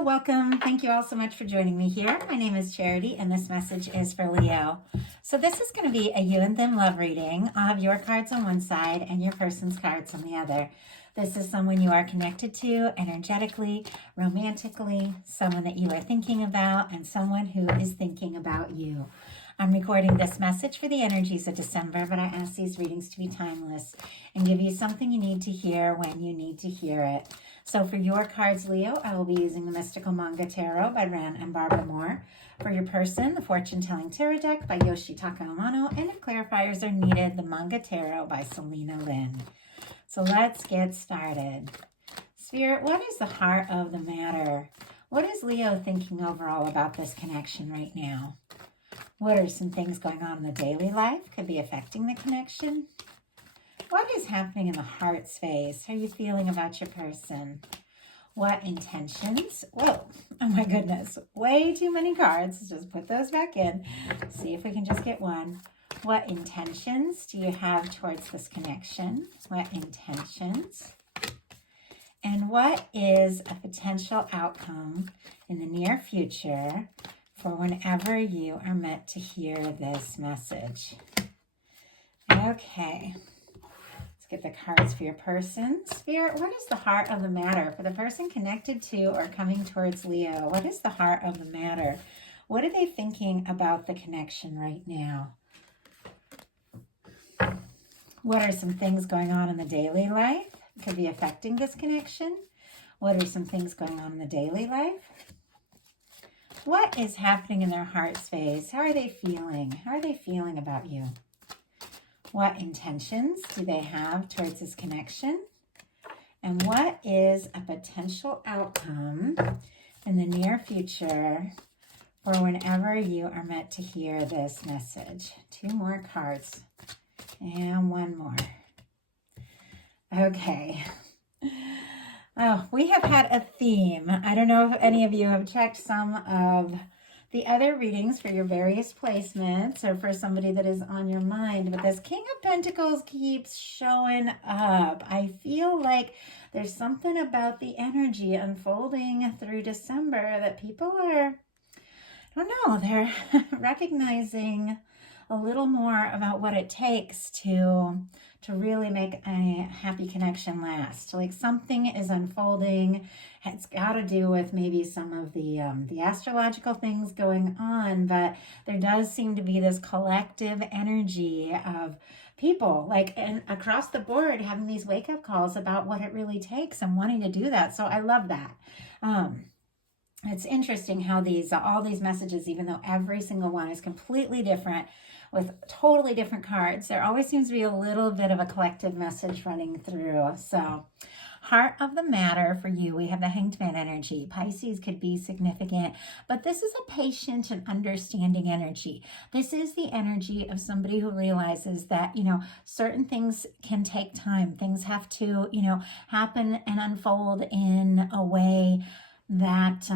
Hello, welcome. Thank you all so much for joining me here. My name is Charity, and this message is for Leo. So this is going to be a you and them love reading. I'll have your cards on one side and your person's cards on the other. This is someone you are connected to energetically, romantically, someone that you are thinking about, and someone who is thinking about you. I'm recording this message for the energies of December, but I ask these readings to be timeless and give you something you need to hear when you need to hear it. So for your cards, Leo, I will be using the Mystical Manga Tarot by Ran and Barbara Moore. For your person, the Fortune Telling Tarot Deck by Yoshitaka Amano. And if clarifiers are needed, the Manga Tarot by Selena Lynn. So let's get started. Spirit, what is the heart of the matter? What is Leo thinking overall about this connection right now? What are some things going on in the daily life? Could be affecting the connection. What is happening in the heart space? How are you feeling about your person? What intentions? Whoa, oh my goodness. Way too many cards. Just put those back in. See if we can just get one. What intentions do you have towards this connection? What intentions? And what is a potential outcome in the near future for whenever you are meant to hear this message? Okay. Get the cards for your person. Spirit, what is the heart of the matter for the person connected to or coming towards Leo? What is the heart of the matter? What are they thinking about the connection right now? What are some things going on in the daily life? Could be affecting this connection. What are some things going on in the daily life? What is happening in their heart space? How are they feeling? How are they feeling about you? What intentions do they have towards this connection? And what is a potential outcome in the near future for whenever you are meant to hear this message? Two more cards and one more. Okay. Oh, we have had a theme. I don't know if any of you have checked some of the other readings for your various placements or for somebody that is on your mind, but this King of Pentacles keeps showing up. I feel like there's something about the energy unfolding through December that people are, I don't know, they're recognizing a little more about what it takes to really make a happy connection last. Like something is unfolding. It's got to do with maybe some of the astrological things going on, but there does seem to be this collective energy of people like and across the board having these wake-up calls about what it really takes and wanting to do that. So I love that. It's interesting how all these messages, even though every single one is completely different with totally different cards, there always seems to be a little bit of a collective message running through. So heart of the matter for you, we have the Hanged Man energy. Pisces could be significant, but this is a patient and understanding energy. This is the energy of somebody who realizes that, certain things can take time. Things have to, happen and unfold in a way that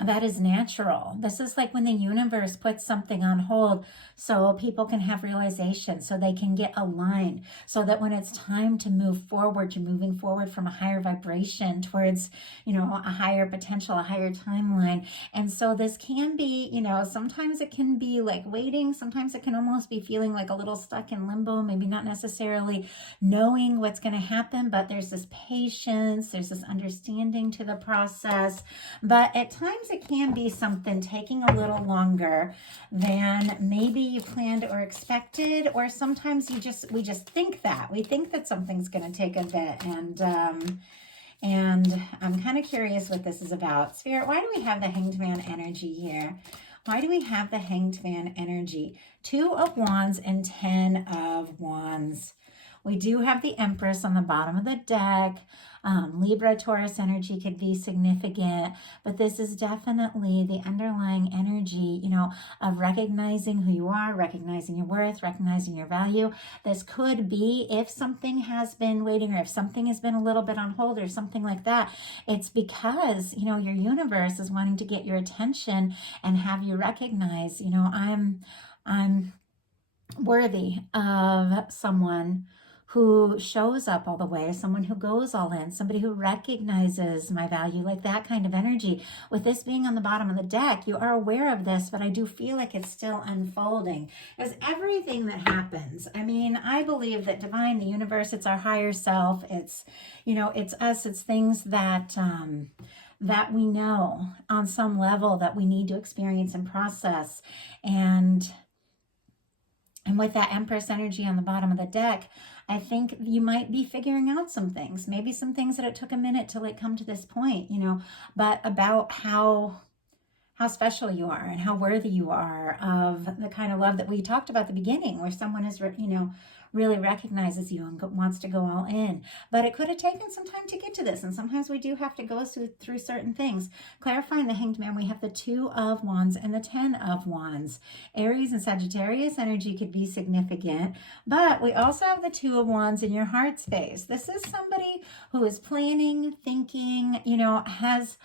that is natural. This is like when the universe puts something on hold so people can have realization, so they can get aligned, so that when it's time to move forward, you're moving forward from a higher vibration towards, a higher potential, a higher timeline. And so this can be, sometimes it can be like waiting. Sometimes it can almost be feeling like a little stuck in limbo, maybe not necessarily knowing what's going to happen, but there's this patience, there's this understanding to the process. But at times it can be something taking a little longer than maybe you planned or expected, or sometimes we just think that. We think that something's going to take a bit, and I'm kind of curious what this is about. Spirit, why do we have the Hanged Man energy here? Why do we have the Hanged Man energy? 2 of Wands and 10 of Wands. We do have the Empress on the bottom of the deck. Libra, Taurus energy could be significant, but this is definitely the underlying energy, of recognizing who you are, recognizing your worth, recognizing your value. This could be if something has been waiting, or if something has been a little bit on hold or something like that, it's because, your universe is wanting to get your attention and have you recognize, I'm worthy of someone who shows up all the way, someone who goes all in, somebody who recognizes my value, like that kind of energy. With this being on the bottom of the deck, you are aware of this, but I do feel like it's still unfolding. As everything that happens, I mean, I believe that divine, the universe, it's our higher self. It's, you know, it's us, it's things that, that we know on some level that we need to experience and process. And with that Empress energy on the bottom of the deck, I think you might be figuring out some things, maybe some things that it took a minute to like come to this point, you know, but about how special you are and how worthy you are of the kind of love that we talked about at the beginning, where someone is, you know, really recognizes you and wants to go all in. But it could have taken some time to get to this, and sometimes we do have to go through certain things. Clarifying the Hanged Man, we have the Two of Wands and the Ten of Wands. Aries and Sagittarius energy could be significant, but we also have the Two of Wands in your heart space. This is somebody who is planning, thinking, you know, has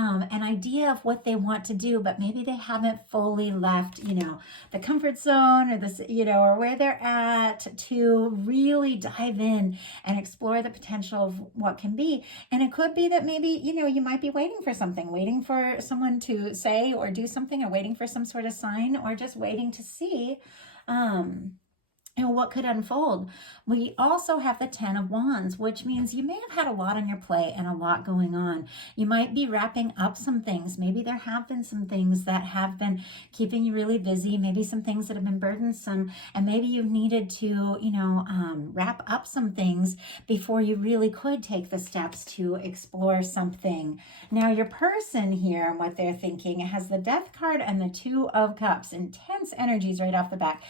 an idea of what they want to do, but maybe they haven't fully left, you know, the comfort zone or this, you know, or where they're at to really dive in and explore the potential of what can be. And it could be that maybe, you know, you might be waiting for something, waiting for someone to say or do something, or waiting for some sort of sign, or just waiting to see, you know, what could unfold. We also have the Ten of Wands, which means you may have had a lot on your plate and a lot going on. You might be wrapping up some things. Maybe there have been some things that have been keeping you really busy, maybe some things that have been burdensome, and maybe you've needed to, you know, wrap up some things before you really could take the steps to explore something. Now, your person here and what they're thinking, it has the Death card and the Two of Cups. Intense energies right off the bat.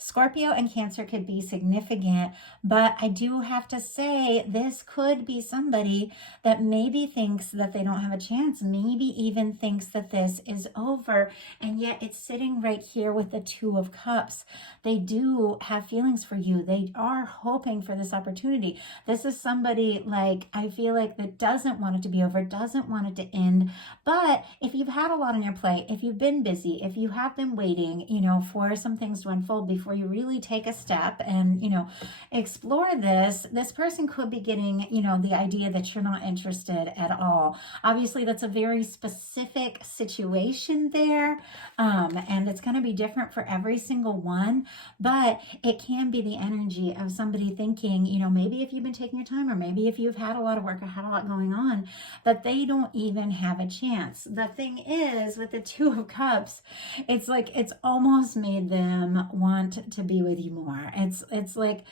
Scorpio and Cancer could be significant, but I do have to say this could be somebody that maybe thinks that they don't have a chance, maybe even thinks that this is over, and yet it's sitting right here with the Two of Cups. They do have feelings for you. They are hoping for this opportunity. This is somebody, like, I feel like, that doesn't want it to be over, doesn't want it to end. But if you've had a lot on your plate, if you've been busy, if you have been waiting, you know, for some things to unfold before you really take a step and, you know, explore this person could be getting, you know, the idea that you're not interested at all. Obviously, that's a very specific situation there, and it's going to be different for every single one, but it can be the energy of somebody thinking, you know, maybe if you've been taking your time, or maybe if you've had a lot of work or had a lot going on, that they don't even have a chance. The thing is, with the Two of Cups, it's like it's almost made them want to be with you more. It's like,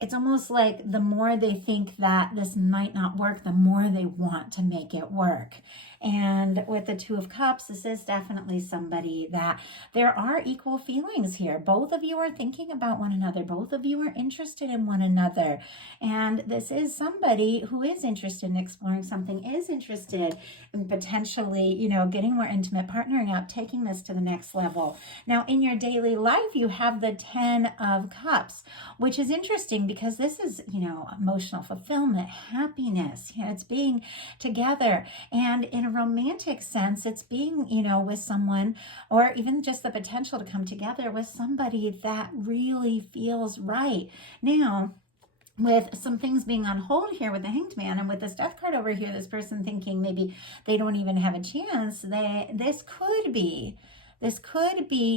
it's almost like the more they think that this might not work, the more they want to make it work. And with the Two of Cups, this is definitely somebody that there are equal feelings here. Both of you are thinking about one another. Both of you are interested in one another. And this is somebody who is interested in exploring something, is interested in potentially, you know, getting more intimate, partnering up, taking this to the next level. Now, in your daily life, you have the Ten of Cups, which is interesting because this is, you know, emotional fulfillment, happiness. You know, it's being together. And in a romantic sense, it's being, you know, with someone, or even just the potential to come together with somebody that really feels right. Now, with some things being on hold here with the Hanged Man, and with this Death card over here, this person thinking maybe they don't even have a chance, this could be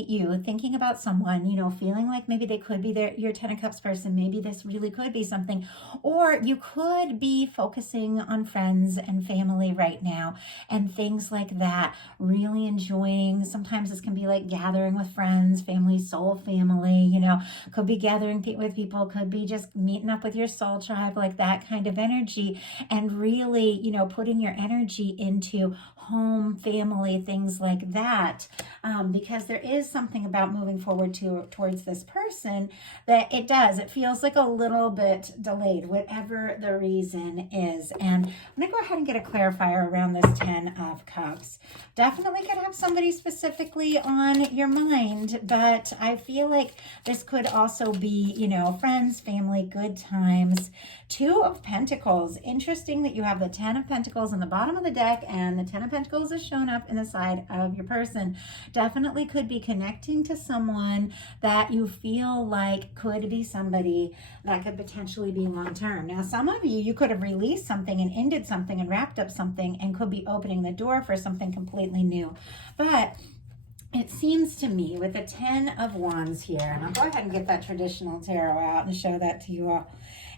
you thinking about someone, you know, feeling like maybe they could be your Ten of Cups person. Maybe this really could be something. Or you could be focusing on friends and family right now and things like that. Really enjoying. Sometimes this can be like gathering with friends, family, soul family, you know, could be gathering with people, could be just meeting up with your soul tribe, like that kind of energy. And really, you know, putting your energy into home, family, things like that. Because there is something about moving forward towards this person that it feels like a little bit delayed, whatever the reason is. And I'm going to go ahead and get a clarifier around this Ten of Cups. Definitely could have somebody specifically on your mind, but I feel like this could also be, you know, friends, family, good times. Two of Pentacles. Interesting that you have the Ten of Pentacles on the bottom of the deck, and the Ten of Pentacles is shown up in the side of your person. definitely could be connecting to someone that you feel like could be somebody that could potentially be long-term. Now, some of you, you could have released something and ended something and wrapped up something and could be opening the door for something completely new. But it seems to me with the 10 of Wands here, and I'll go ahead and get that traditional tarot out and show that to you all.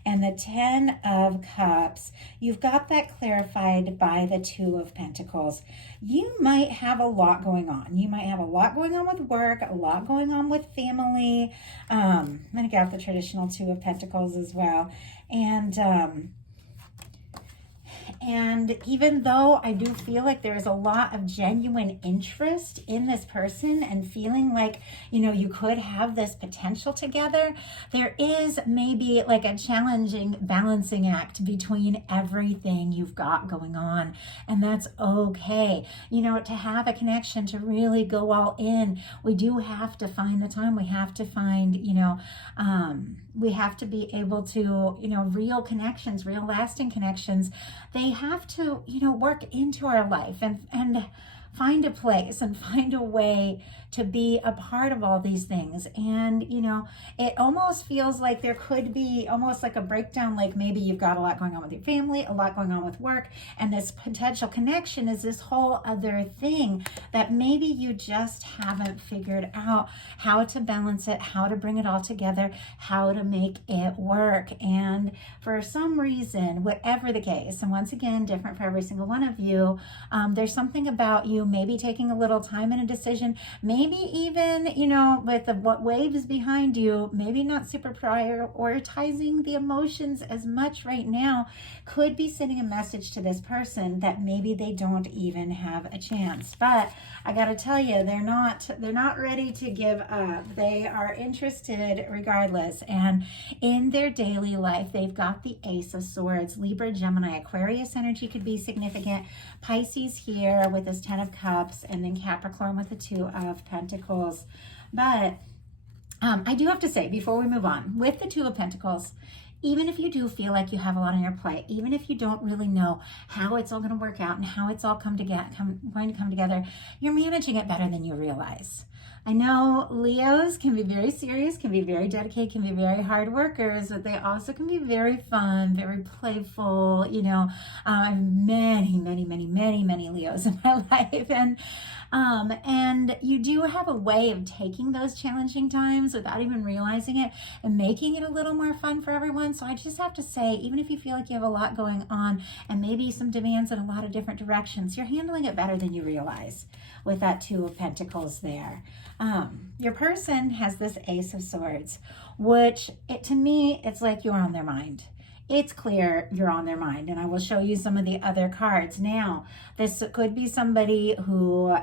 And the 10 of Cups, you've got that clarified by the 2 of Pentacles. You might have a lot going on. You might have a lot going on with work, a lot going on with family. I'm going to get out the traditional 2 of Pentacles as well. And even though I do feel like there is a lot of genuine interest in this person and feeling like, you know, you could have this potential together, there is maybe like a challenging balancing act between everything you've got going on. And that's okay. You know, to have a connection, to really go all in, we do have to find the time. We have to find, you know, we have to be able to, you know, real connections, real lasting connections. They have to, you know, work into our life and find a place and find a way to be a part of all these things. And, you know, it almost feels like there could be almost like a breakdown, like maybe you've got a lot going on with your family, a lot going on with work, and this potential connection is this whole other thing that maybe you just haven't figured out how to balance it, how to bring it all together, how to make it work. And for some reason, whatever the case, and once again, different for every single one of you, there's something about you maybe taking a little time in a decision, maybe even, you know, with what waves behind you, maybe not super prioritizing the emotions as much right now, could be sending a message to this person that maybe they don't even have a chance. But I got to tell you, they're not ready to give up. They are interested regardless. And in their daily life, they've got the Ace of Swords. Libra, Gemini, Aquarius energy could be significant. Pisces here with this 10 of Cups, and then Capricorn with the 2 of Pentacles. But I do have to say, before we move on, with the 2 of Pentacles, even if you do feel like you have a lot on your plate, even if you don't really know how it's all going to work out and how it's all going to come together, you're managing it better than you realize. I know Leos can be very serious, can be very dedicated, can be very hard workers, but they also can be very fun, very playful. You know, I have many Leos in my life, and you do have a way of taking those challenging times without even realizing it and making it a little more fun for everyone. So I just have to say, even if you feel like you have a lot going on and maybe some demands in a lot of different directions, you're handling it better than you realize with that 2 of Pentacles there. Your person has this Ace of Swords, which to me, it's like you're on their mind. It's clear you're on their mind, and I will show you some of the other cards. Now, this could be somebody who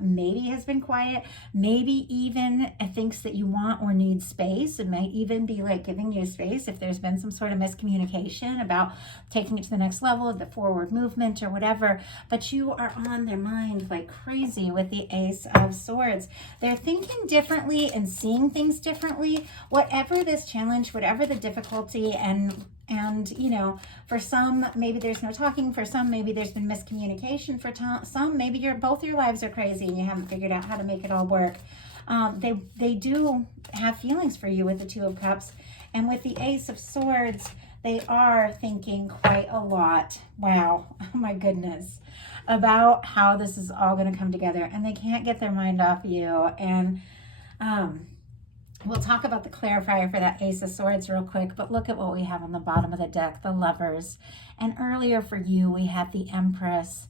maybe has been quiet, maybe even thinks that you want or need space. It might even be like giving you space if there's been some sort of miscommunication about taking it to the next level of the forward movement or whatever, but you are on their mind like crazy with the Ace of Swords. They're thinking differently and seeing things differently. Whatever this challenge, whatever the difficulty, and you know, for some, maybe there's no talking. For some, maybe there's been miscommunication. For some, maybe both your lives are crazy and you haven't figured out how to make it all work. They do have feelings for you with the 2 of Cups. And with the Ace of Swords, they are thinking quite a lot. Wow, oh my goodness, about how this is all going to come together. And they can't get their mind off you. And we'll talk about the clarifier for that Ace of Swords real quick, but look at what we have on the bottom of the deck, the Lovers. And earlier for you, we had the Empress.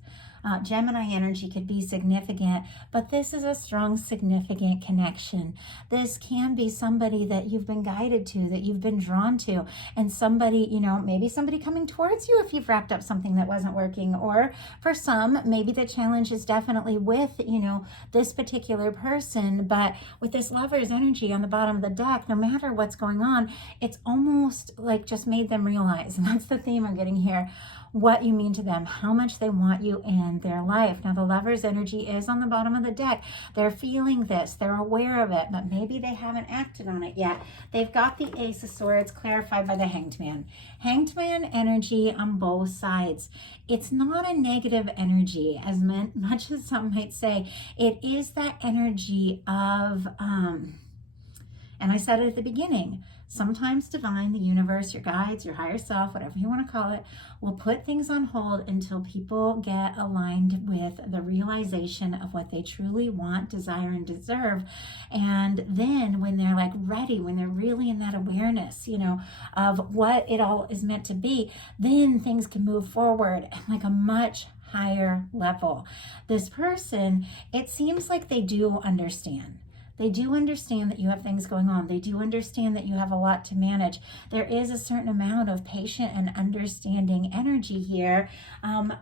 Gemini energy could be significant, but this is a strong, significant connection. This can be somebody that you've been guided to, that you've been drawn to, and somebody, you know, maybe somebody coming towards you if you've wrapped up something that wasn't working. Or for some, maybe the challenge is definitely with, you know, this particular person, but with this Lover's energy on the bottom of the deck, no matter what's going on, it's almost like just made them realize, and that's the theme I'm getting here. what you mean to them, how much they want you in their life. Now, the Lover's energy is on the bottom of the deck. They're feeling this, they're aware of it, but maybe they haven't acted on it yet. They've got the Ace of Swords clarified by the Hanged Man. Hanged Man energy on both sides. It's not a negative energy, as much as some might say. It is that energy of, and I said it at the beginning, sometimes divine, the universe, your guides, your higher self, whatever you want to call it, will put things on hold until people get aligned with the realization of what they truly want, desire, and deserve. And then when they're like ready, when they're really in that awareness, you know, of what it all is meant to be, then things can move forward at like a much higher level. This person, it seems like they do understand. They do understand that you have things going on. They do understand that you have a lot to manage. There is a certain amount of patient and understanding energy here.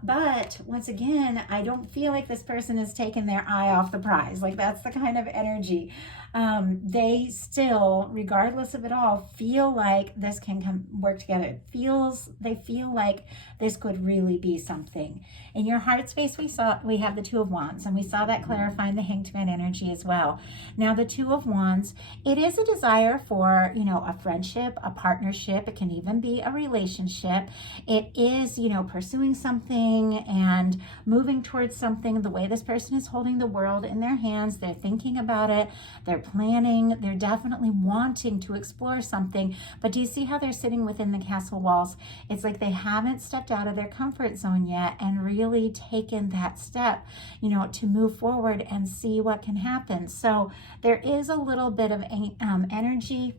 But once again, I don't feel like this person has taken their eye off the prize. Like, that's the kind of energy. They still, regardless of it all, feel like this can work together. They feel like this could really be something. In your heart space, we have the Two of Wands, and we saw that clarifying the Hanged Man energy as well. Now, the Two of Wands, it is a desire for, you know, a friendship, a partnership. It can even be a relationship. It is, you know, pursuing something and moving towards something. The way this person is holding the world in their hands, they're thinking about it, they're planning, they're definitely wanting to explore something. But do you see how they're sitting within the castle walls? It's like they haven't stepped out of their comfort zone yet and really taken that step, you know, to move forward and see what can happen. So there is a little bit of energy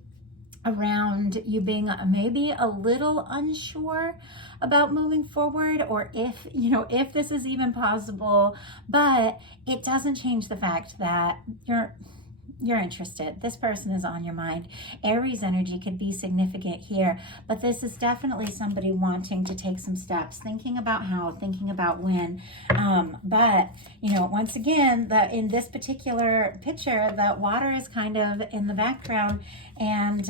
around you being maybe a little unsure about moving forward, or if, you know, if this is even possible. But it doesn't change the fact that you're interested. This person is on your mind. Aries energy could be significant here, but this is definitely somebody wanting to take some steps, thinking about how, thinking about when. But, you know, once again, in this particular picture, the water is kind of in the background, and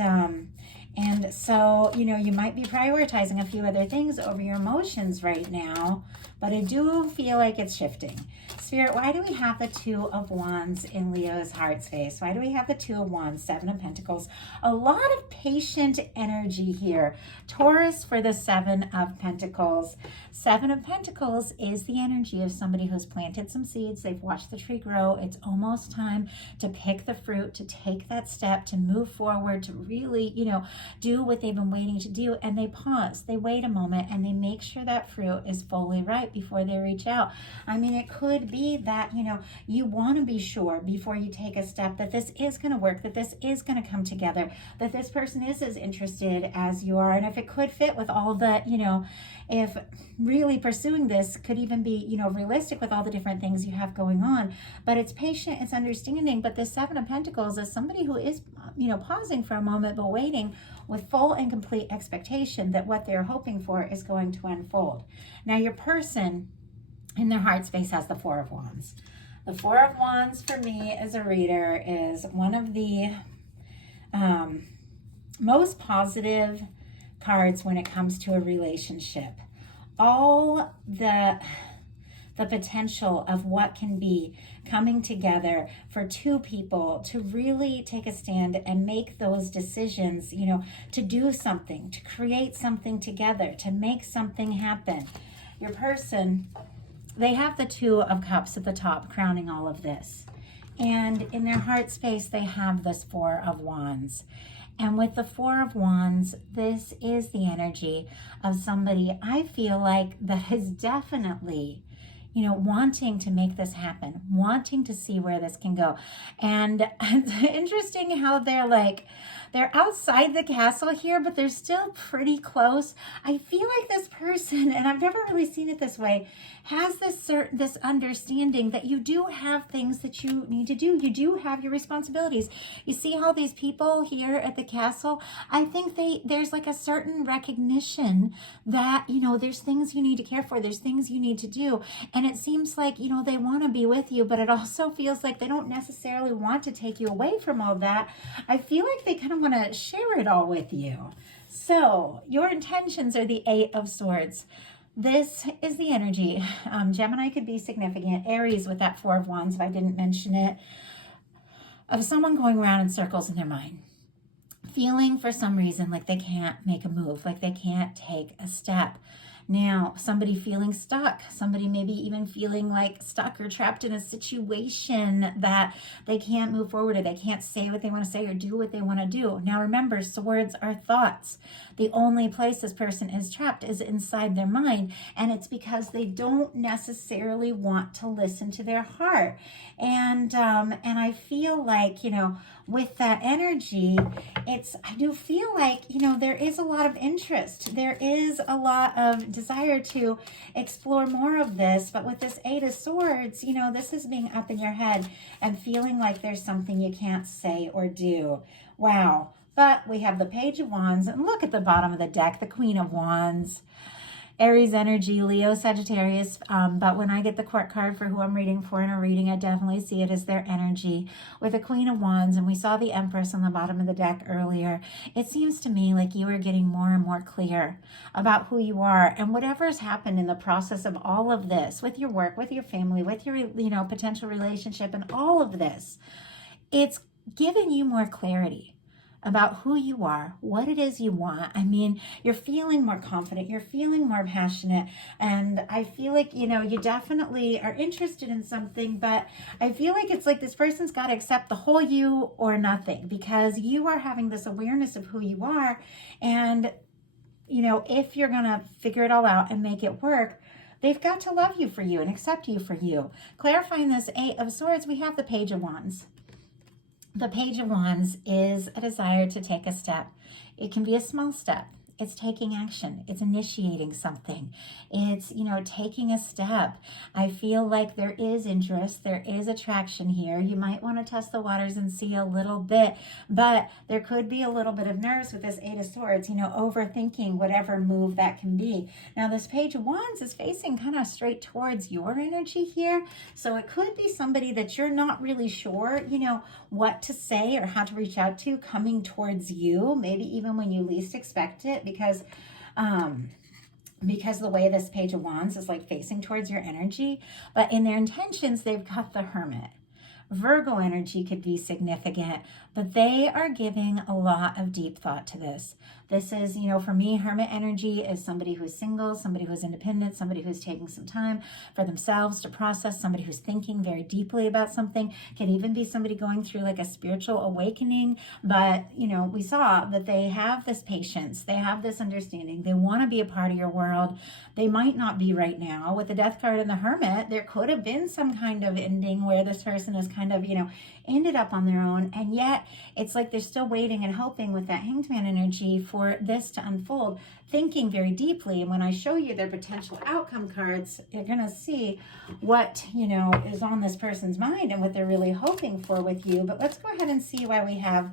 so, you know, you might be prioritizing a few other things over your emotions right now, but I do feel like it's shifting. Spirit, why do we have the Two of Wands in Leo's heart space? Why do we have the Two of Wands, Seven of Pentacles? A lot of patient energy here. Taurus for the Seven of Pentacles. Seven of Pentacles is the energy of somebody who's planted some seeds. They've watched the tree grow. It's almost time to pick the fruit, to take that step, to move forward, to really, you know, do what they've been waiting to do. And they pause, they wait a moment, and they make sure that fruit is fully ripe before they reach out. I mean, it could be that, you know, you want to be sure before you take a step that this is going to work, that this is going to come together, that this person is as interested as you are. And if it could fit with all the, you know, if really pursuing this could even be, you know, realistic with all the different things you have going on. But it's patient, it's understanding. But the Seven of Pentacles is somebody who is, you know, pausing for a moment, but waiting with full and complete expectation that what they're hoping for is going to unfold. Now, your person in their heart space has the Four of Wands. The Four of Wands for me as a reader is one of the most positive cards when it comes to a relationship. All the potential of what can be coming together for two people to really take a stand and make those decisions, you know, to do something, to create something together, to make something happen. Your person, they have the Two of Cups at the top crowning all of this. And in their heart space, they have this Four of Wands. And with the Four of Wands, this is the energy of somebody, I feel like, that is definitely, you know, wanting to make this happen, wanting to see where this can go. And it's interesting how they're outside the castle here, but they're still pretty close. I feel like this person, and I've never really seen it this way, has this understanding that you do have things that you need to do. You do have your responsibilities. You see how these people here at the castle, I think there's like a certain recognition that, you know, there's things you need to care for. There's things you need to do. And it seems like, you know, they want to be with you, but it also feels like they don't necessarily want to take you away from all that. I feel like they kind of want to share it all with you. So your intentions are the Eight of Swords. This is the energy. Gemini could be significant. Aries with that Four of Wands, if I didn't mention it, of someone going around in circles in their mind, feeling for some reason like they can't make a move, like they can't take a step. Now, somebody feeling stuck, somebody maybe even feeling like stuck or trapped in a situation that they can't move forward, or they can't say what they want to say or do what they want to do. Now, remember, swords are thoughts. The only place this person is trapped is inside their mind, and it's because they don't necessarily want to listen to their heart. And I feel like, with that energy, I do feel like, there is a lot of interest. There is a lot of desire to explore more of this. But with this Eight of Swords, this is being up in your head and feeling like there's something you can't say or do. Wow. But we have the Page of Wands, and look at the bottom of the deck, the Queen of Wands. Aries energy, Leo, Sagittarius, but when I get the court card for who I'm reading for in a reading, I definitely see it as their energy with the Queen of Wands, and we saw the Empress on the bottom of the deck earlier. It seems to me like you are getting more and more clear about who you are, and whatever's happened in the process of all of this, with your work, with your family, with your potential relationship, and all of this, it's giving you more clarity about who you are, what it is you want. I mean, you're feeling more confident, you're feeling more passionate, and I feel like, you definitely are interested in something, but I feel like it's like this person's got to accept the whole you or nothing, because you are having this awareness of who you are, and, if you're going to figure it all out and make it work, they've got to love you for you and accept you for you. Clarifying this Eight of Swords, we have the Page of Wands. The Page of Wands is a desire to take a step. It can be a small step. It's taking action. It's initiating something. It's, taking a step. I feel like there is interest. There is attraction here. You might want to test the waters and see a little bit, but there could be a little bit of nerves with this Eight of Swords, overthinking whatever move that can be. Now, this Page of Wands is facing kind of straight towards your energy here. So it could be somebody that you're not really sure, what to say or how to reach out to coming towards you, maybe even when you least expect it, because the way this Page of Wands is like facing towards your energy, but in their intentions, they've got the Hermit. Virgo energy could be significant, but they are giving a lot of deep thought to this. This is, for me, Hermit energy is somebody who's single, somebody who's independent, somebody who's taking some time for themselves to process, somebody who's thinking very deeply about something. Can even be somebody going through like a spiritual awakening, but, we saw that they have this patience, they have this understanding, they want to be a part of your world. They might not be right now. With the Death card and the Hermit, there could have been some kind of ending where this person is kind of, ended up on their own, and yet it's like they're still waiting and hoping with that Hanged Man energy for this to unfold, thinking very deeply. And when I show you their potential outcome cards, you're going to see what, is on this person's mind and what they're really hoping for with you. But let's go ahead and see why we have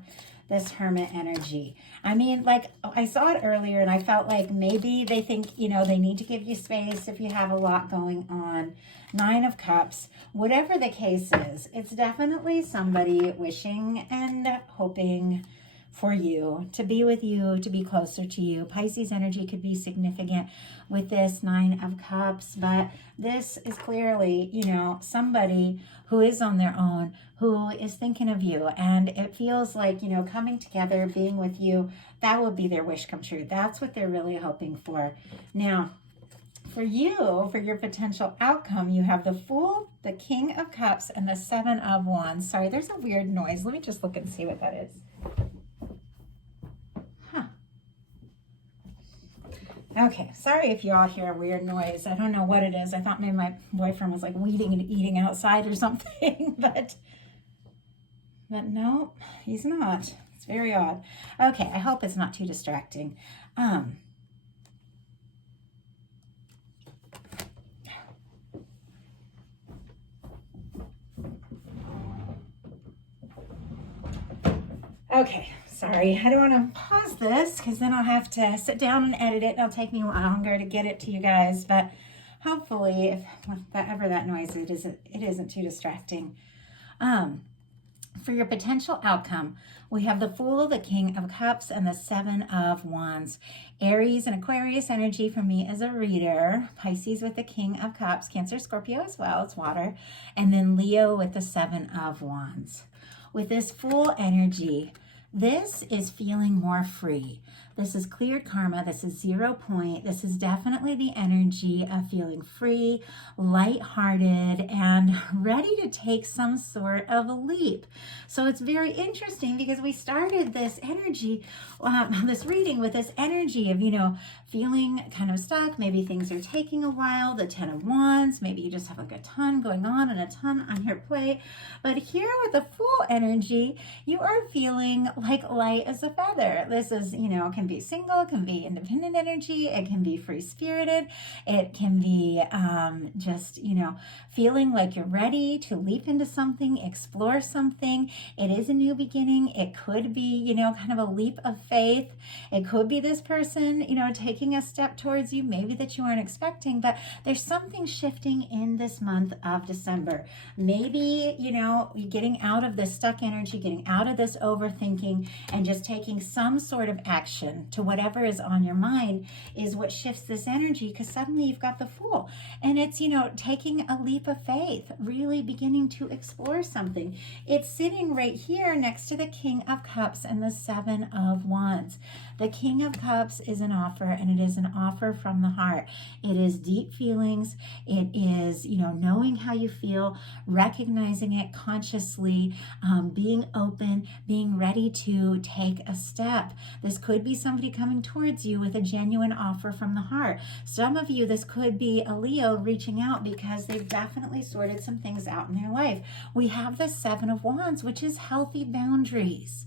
this Hermit energy. I mean, like I saw it earlier and I felt like maybe they think, they need to give you space if you have a lot going on. Nine of Cups, whatever the case is, it's definitely somebody wishing and hoping for you, to be with you, to be closer to you. Pisces energy could be significant with this Nine of Cups, but this is clearly, somebody who is on their own, who is thinking of you, and it feels like, coming together, being with you, that would be their wish come true. That's what they're really hoping for. Now, for you, for your potential outcome, you have the Fool, the King of Cups, and the Seven of Wands. Sorry, there's a weird noise. Let me just look and see what that is. Okay, sorry if you all hear a weird noise. I don't know what it is. I thought maybe my boyfriend was like weeding and eating outside or something, but no, he's not. It's very odd. Okay, I hope it's not too distracting. Okay, sorry. I don't want to pause this because then I'll have to sit down and edit it. It'll take me longer to get it to you guys, but hopefully, if whatever that noise is, it isn't too distracting. For your potential outcome, we have the Fool, the King of Cups, and the Seven of Wands. Aries and Aquarius energy for me as a reader. Pisces with the King of Cups. Cancer, Scorpio as well. It's water. And then Leo with the Seven of Wands. With this Fool energy, this is feeling more free. This is cleared karma. This is 0 point. This is definitely the energy of feeling free, lighthearted, and ready to take some sort of a leap. So it's very interesting because we started this energy, this reading with this energy of, feeling kind of stuck. Maybe things are taking a while. The 10 of Wands. Maybe you just have like a ton going on and a ton on your plate. But here with the Fool energy, you are feeling like light as a feather. This is, can be single, can be independent energy. It can be free-spirited. It can be just, feeling like you're ready to leap into something, explore something. It is a new beginning. It could be, kind of a leap of faith. It could be this person, taking a step towards you, maybe that you weren't expecting, but there's something shifting in this month of December. Maybe, you're getting out of this stuck energy, getting out of this overthinking, and just taking some sort of action to whatever is on your mind is what shifts this energy, because suddenly you've got the Fool. And it's, taking a leap of faith, really beginning to explore something. It's sitting right here next to the King of Cups and the Seven of Wands. The King of Cups is an offer, and it is an offer from the heart. It is deep feelings. It is, knowing how you feel, recognizing it consciously, being open, being ready to take a step. This could be somebody coming towards you with a genuine offer from the heart. Some of you, this could be a Leo reaching out because they've definitely sorted some things out in their life. We have the Seven of Wands, which is healthy boundaries.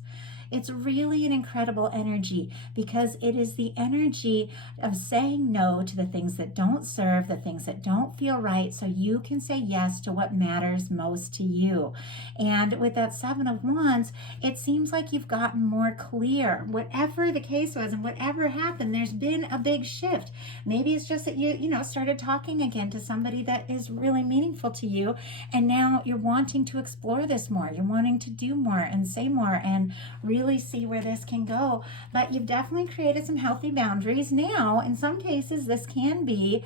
It's really an incredible energy because it is the energy of saying no to the things that don't serve, the things that don't feel right, so you can say yes to what matters most to you. And with that Seven of Wands, it seems like you've gotten more clear. Whatever the case was and whatever happened, there's been a big shift. Maybe it's just that you started talking again to somebody that is really meaningful to you, and now you're wanting to explore this more. You're wanting to do more and say more and really see where this can go. But you've definitely created some healthy boundaries. Now, in some cases, this can be,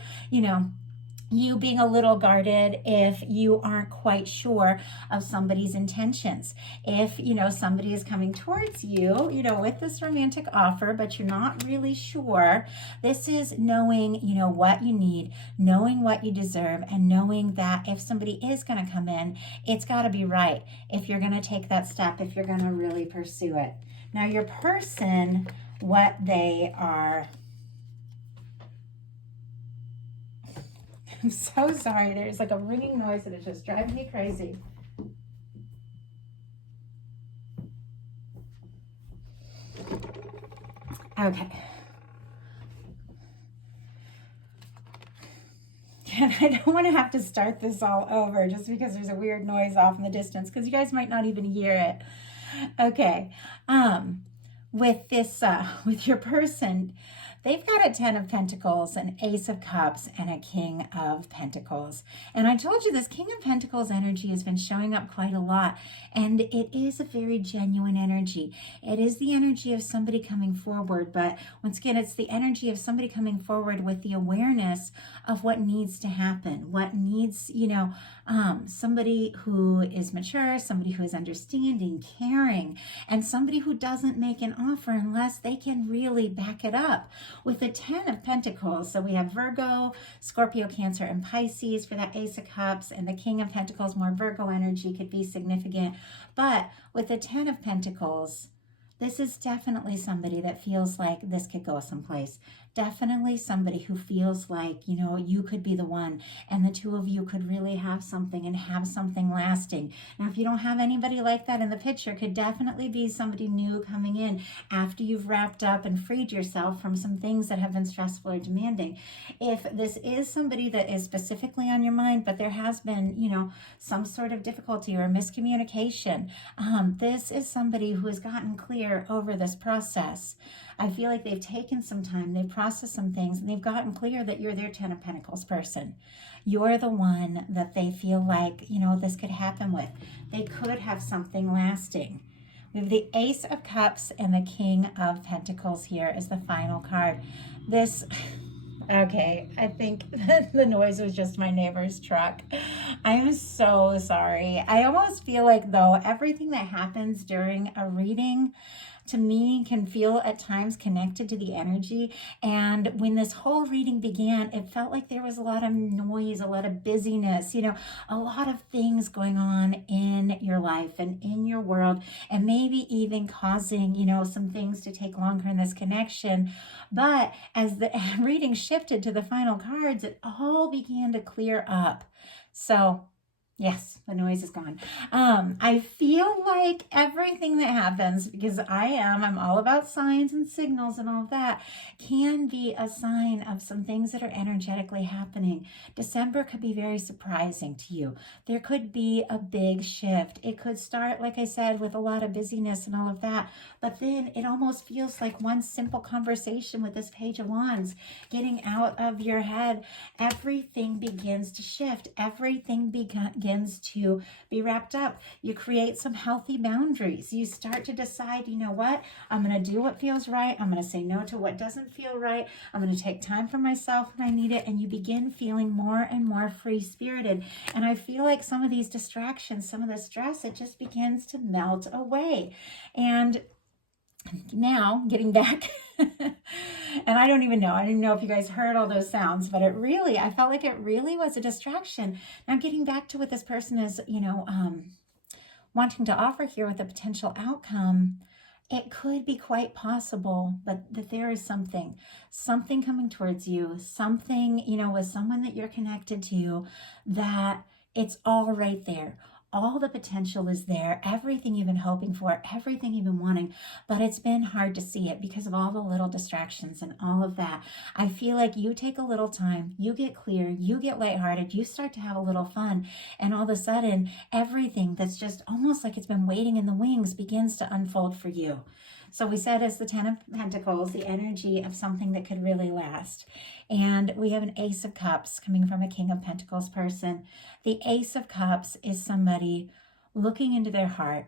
you being a little guarded if you aren't quite sure of somebody's intentions. If, somebody is coming towards you, with this romantic offer, but you're not really sure, this is knowing, what you need, knowing what you deserve, and knowing that if somebody is going to come in, it's got to be right. If you're going to take that step, if you're going to really pursue it. Now, your person, what they are... I'm so sorry. There's like a ringing noise that is just driving me crazy. Okay. And I don't want to have to start this all over just because there's a weird noise off in the distance, because you guys might not even hear it. Okay. With this, with your person, they've got a 10 of Pentacles, an Ace of Cups, and a King of Pentacles. And I told you this King of Pentacles energy has been showing up quite a lot. And it is a very genuine energy. It is the energy of somebody coming forward. But once again, it's the energy of somebody coming forward with the awareness of what needs to happen. What needs, somebody who is mature, somebody who is understanding, caring, and somebody who doesn't make an offer unless they can really back it up. With the 10 of Pentacles, so we have Virgo, Scorpio, Cancer, and Pisces for that Ace of Cups, and the King of Pentacles, more Virgo energy could be significant. But with the 10 of Pentacles, this is definitely somebody that feels like this could go someplace. Definitely somebody who feels like, you could be the one, and the two of you could really have something and have something lasting. Now, if you don't have anybody like that in the picture, could definitely be somebody new coming in after you've wrapped up and freed yourself from some things that have been stressful or demanding. If this is somebody that is specifically on your mind, but there has been, some sort of difficulty or miscommunication, this is somebody who has gotten clear over this process. I feel like they've taken some time, they've processed some things, and they've gotten clear that you're their Ten of Pentacles person. You're the one that they feel like, this could happen with. They could have something lasting. We have the Ace of Cups and the King of Pentacles here as the final card. Okay, I think the noise was just my neighbor's truck. I'm so sorry. I almost feel like, though, everything that happens during a reading, to me, can feel at times connected to the energy. And when this whole reading began, it felt like there was a lot of noise, a lot of busyness, a lot of things going on in your life and in your world, and maybe even causing, some things to take longer in this connection. But as the reading shifted to the final cards, it all began to clear up. So yes, the noise is gone. I feel like everything that happens, because I'm all about signs and signals and all of that, can be a sign of some things that are energetically happening. December could be very surprising to you. There could be a big shift. It could start, like I said, with a lot of busyness and all of that, but then it almost feels like one simple conversation with this Page of Wands, getting out of your head. Everything begins to shift. Everything begins to be wrapped up. You create some healthy boundaries. You start to decide, you know what? I'm going to do what feels right. I'm going to say no to what doesn't feel right. I'm going to take time for myself when I need it. And you begin feeling more and more free-spirited. And I feel like some of these distractions, some of the stress, it just begins to melt away. And now getting back and I don't even know if you guys heard all those sounds, but I felt like it really was a distraction. Now getting back to what this person is, wanting to offer here with a potential outcome, it could be quite possible, but that there is something coming towards you, something, with someone that you're connected to, that it's all right there. All the potential is there, everything you've been hoping for, everything you've been wanting, but it's been hard to see it because of all the little distractions and all of that. I feel like you take a little time, you get clear, you get lighthearted, you start to have a little fun, and all of a sudden, everything that's just almost like it's been waiting in the wings begins to unfold for you. So we said as the Ten of Pentacles, the energy of something that could really last. And we have an Ace of Cups coming from a King of Pentacles person. The Ace of Cups is somebody looking into their heart,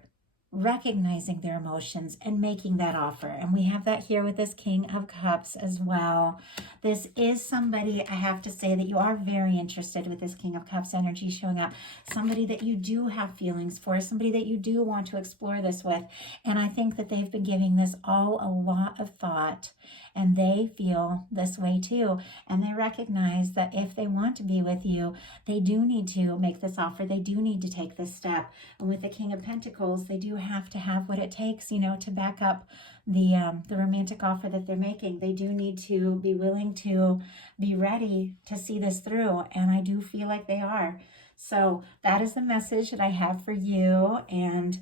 recognizing their emotions and making that offer. And we have that here with this King of Cups as well. This is somebody, I have to say, that you are very interested with this King of Cups energy showing up. Somebody that you do have feelings for, somebody that you do want to explore this with. And I think that they've been giving this all a lot of thought, and they feel this way too. And they recognize that if they want to be with you, they do need to make this offer. They do need to take this step. And with the King of Pentacles, they do have to have what it takes, to back up the romantic offer that they're making. They do need to be willing to be ready to see this through. And I do feel like they are. So that is the message that I have for you. And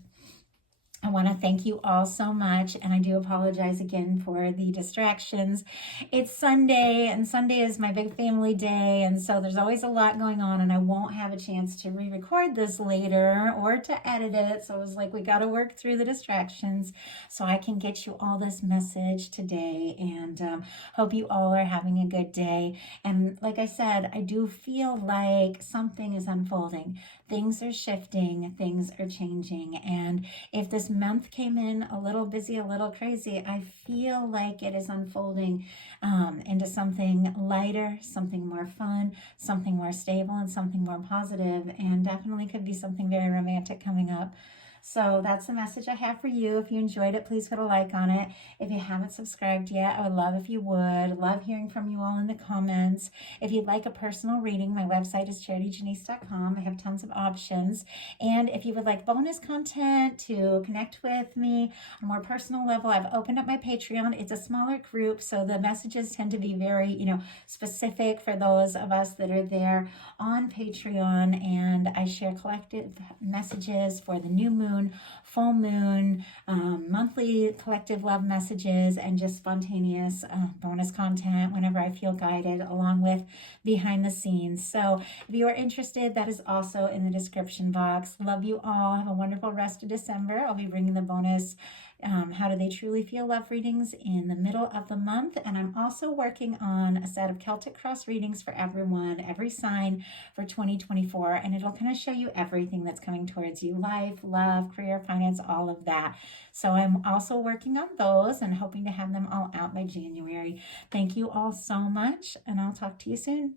I want to thank you all so much, and I do apologize again for the distractions. It's Sunday, and Sunday is my big family day, and so there's always a lot going on, and I won't have a chance to re-record this later or to edit it, so I was like, we got to work through the distractions so I can get you all this message today, and hope you all are having a good day. And like I said, I do feel like something is unfolding. Things are shifting, things are changing, and if this month came in a little busy, a little crazy, I feel like it is unfolding into something lighter, something more fun, something more stable, and something more positive, and definitely could be something very romantic coming up. So that's the message I have for you. If you enjoyed it, please put a like on it. If you haven't subscribed yet, I would love if you would. Love hearing from you all in the comments. If you'd like a personal reading, my website is charityjanice.com. I have tons of options. And if you would like bonus content to connect with me on a more personal level, I've opened up my Patreon. It's a smaller group, so the messages tend to be very, specific for those of us that are there on Patreon. And I share collective messages for the new moon, full moon, monthly collective love messages, and just spontaneous bonus content whenever I feel guided, along with behind the scenes. So if you are interested, that is also in the description box. Love you all. Have a wonderful rest of December. I'll be bringing the bonus How do they truly feel love readings in the middle of the month. And I'm also working on a set of Celtic Cross readings for everyone, every sign for 2024. And it'll kind of show you everything that's coming towards you: life, love, career, finance, all of that. So I'm also working on those and hoping to have them all out by January. Thank you all so much, and I'll talk to you soon.